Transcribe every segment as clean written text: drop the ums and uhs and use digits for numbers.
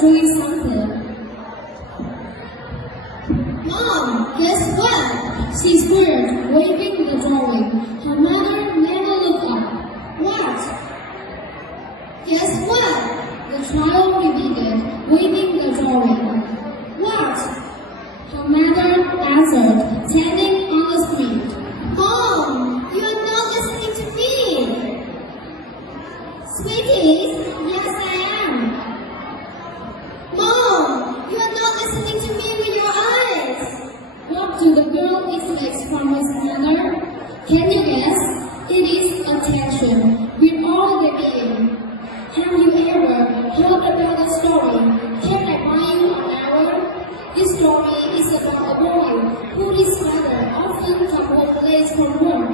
doing something. Mom, guess what? She squared, waving the drawing. Her mother never looked up. What? Guess what? The child repeated, waving the drawing. What? Her mother answered, standing on the street. Mom, you are not listening to me. Sweeties, yes I am. Mom, you are not listening to me with your eyes. What do the girl expect from his mother? Can you guess? It is attention. We're all getting. Have you ever heard about a story? Can I buy you an hour? This story is about a boy who his father often comes home late from work.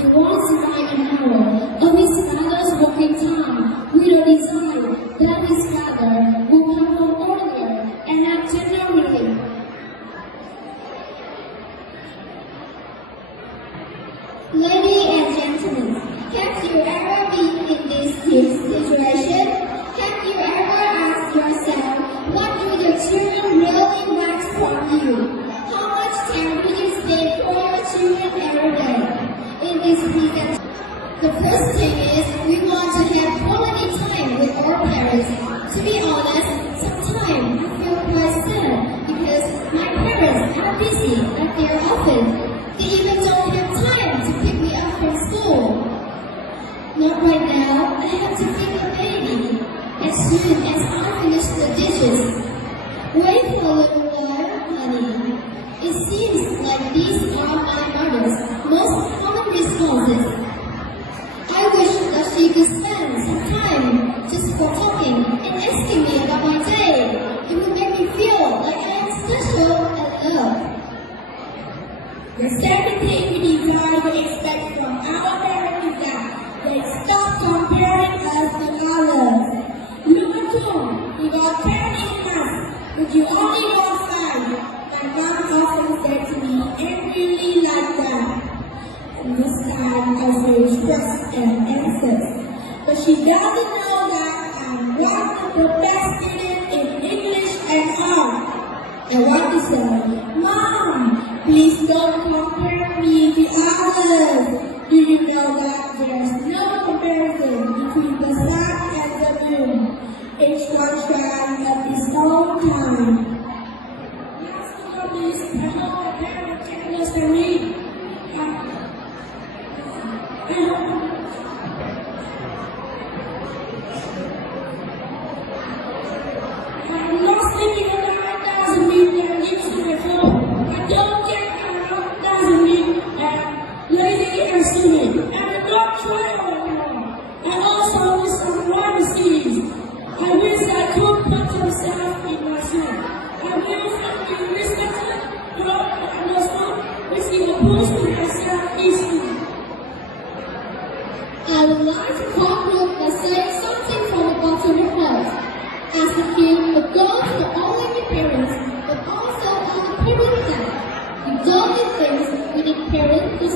He wants to buy an hour of his father's working time with a desire that his father will come home earlier and have dinner with him. Ladies and gentlemen, have you ever been in this situation? Have you ever asked yourself, what do your children really want from you? How much time do you spend for your children every day? In this weekend, the first thing is we want to have quality time with our parents. To be honest, sometimes I feel quite sad because my parents are busy at their office. They even don't have time to pick me up from school. Not right now, I have to feed the baby as soon as I finish the dishes. Wait for a little while, honey. It seems like these are my mother's most common responses. I wish that she could spend some time just for talking and asking me about my day. It would make me feel like I am special and loved. The second thing we desire to expect from our parents is that they stop comparing us to others. Look at home, we got 10 in math, but you only got 5. My mom often said to me, "Ain't really like that." And this time I feel stressed and anxious. But she doesn't know that I'm one of the best students in English and art. I want to say, "Mom, please don't compare me to others. Do you know that there's no comparison between the sun and the moon? Each one shines at its own time." Last but not least, I hope my parents can understand me. I'm not sleeping around doesn't mean that I'm used to it home. I don't get around doesn't mean I'm lazy and stupid. And I don't try anymore. I also wish some privacies. I wish I could put some stuff in my shoe. I will be respected, proud, and understood, which is opposed to myself easily. I would like to conclude by saying something from the bottom of my heart. As a kid, the goal to not only be parents, but also all the people we have. We don't do things we need parents to